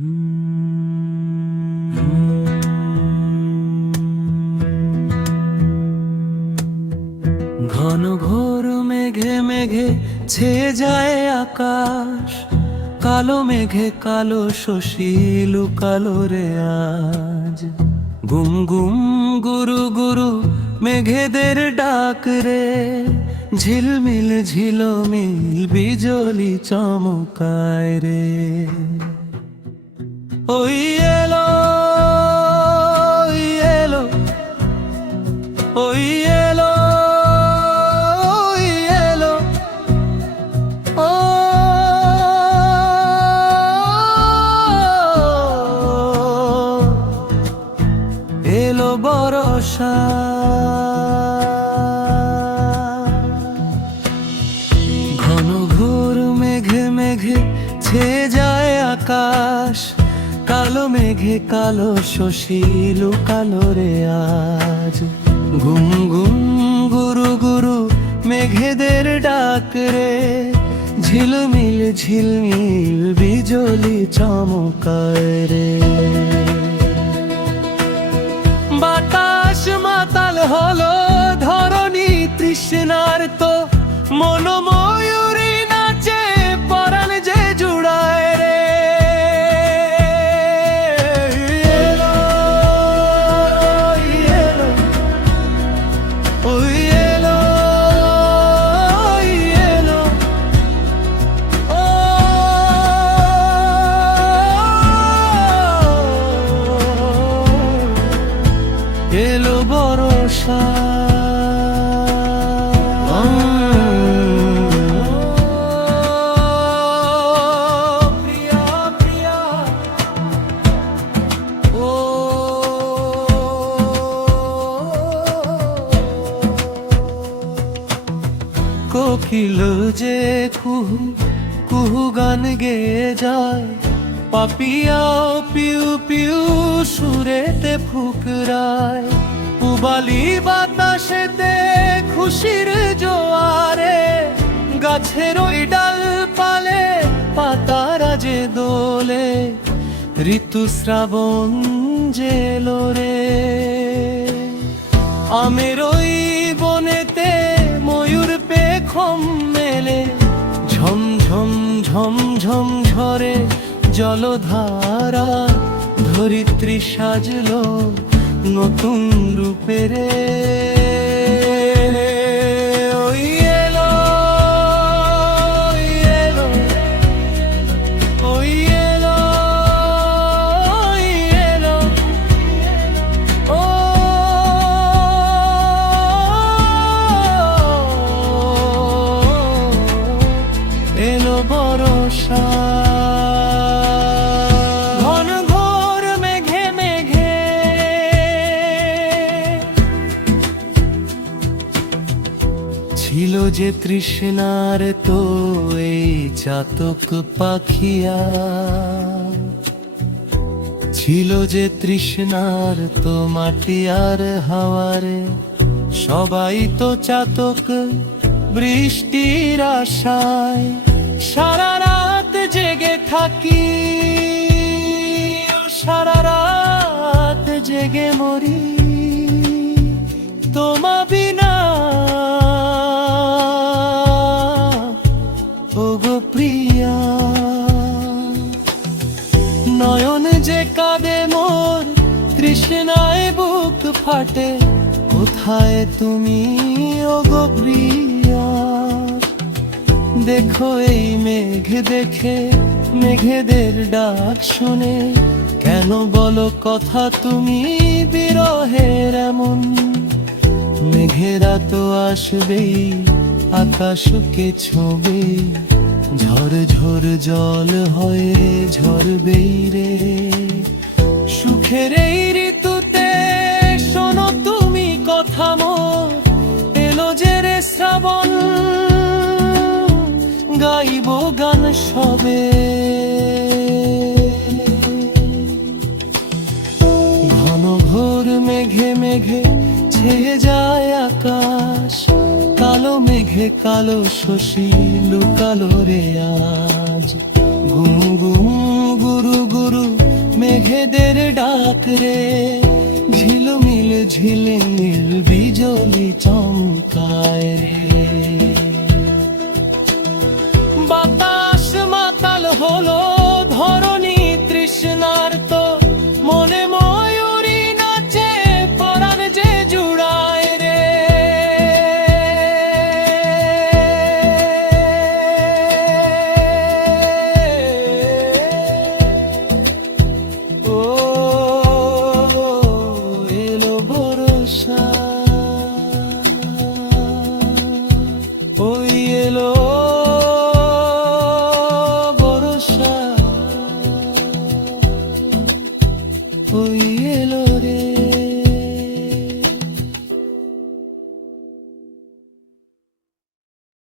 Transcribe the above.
ঘন ঘোর মেঘে মেঘে ছেয়ে যায় আকাশ, কালো মেঘে কালো শশী লুকালো রে আজ। গুম গুম গুরু গুরু মেঘেদের ডাক রে, ঝিলমিল ঝিলমিল বিজলি চমকায় রে। ওই এলো ওই এলো ওই এলো ওই এলো, ও এলো বরষা। ঘন ঘোর মেঘে মেঘে ছেয়ে যায় আকাশ, কালো মেঘে কালো শশী লুকালো রে আজ। ঘুম ঘুম গুরু গুরু মেঘেদের ডাক রে, ঝিলমিল ঝিলমিল বিজলি চমকায় রে। বাতাস মাতাল হলো ধরণী তৃষ্ণার তো, মন ময়ূরী নাচে পরাণ যে জুড়ায় রে। এলো এলো ওই এলো ওই এলো, ও এলো বরষা। কোকিল যে কুহু কুহু গান গেয়ে যায়, পাপিয়াও পিউ পিউ সুরেতে ফুকরায়। পুবালি বাতাসেতে খুশির জোয়ারে, গাছের ওই ডালপালে পাতারা যে দোলে। ঋতু শ্রাবণ যে এলো রে, আমের ওই বনেতে ময়ূর পেখম মেলে। ঝম ঝম ঝম ঝম ঝরে জলধারা, ধরিত্রী সাজলো নতুন রূপে রে। ওই এলো ওই এলো ওই এলো ওই এলো, ও এলো বরষা। ঘন ঘোর মেঘে মেঘে ছিল যে তৃষ্ণার তো এই চাতক পাখিয়া। ছিল যে তৃষ্ণার তো মাটি আর হাওয়ারে, সবাই তো চাতক বৃষ্টির আশায়। সারা রাত জেগে থাকি, সারা রাত জেগে মরি তোমা বিনা। ওগো প্রিয়া, নয়ন যে কাঁদে মোর তৃষ্ণায় বুক ফাটে। কোথায় তুমি ওগো প্রিয়া? দেখো এই মেঘ দেখে মেঘেদের ডাক শুনে, কেন বলো কথা তুমি বিরহের এমন। মেঘেরা তো আসবেই আকাশকে ছোঁবে, ঝড় ঝড় জল হয়ে ঝরবেই রে। সুখের এই ঋতুতে শোনো তুমি কথা মোর, এলো যে রে শ্রাবণ, গাইব গান সবে। ঘন ঘোর মেঘে মেঘে ছেয়ে যায় আকাশ, কালো মেঘে কালো শশী লুকালো রে আজ। গুম গুম গুরু গুরু মেঘেদের ডাক রে, ঝিলমিল ঝিলমিল বিজলি চমকায় রে। বাতাস মাতাল হলো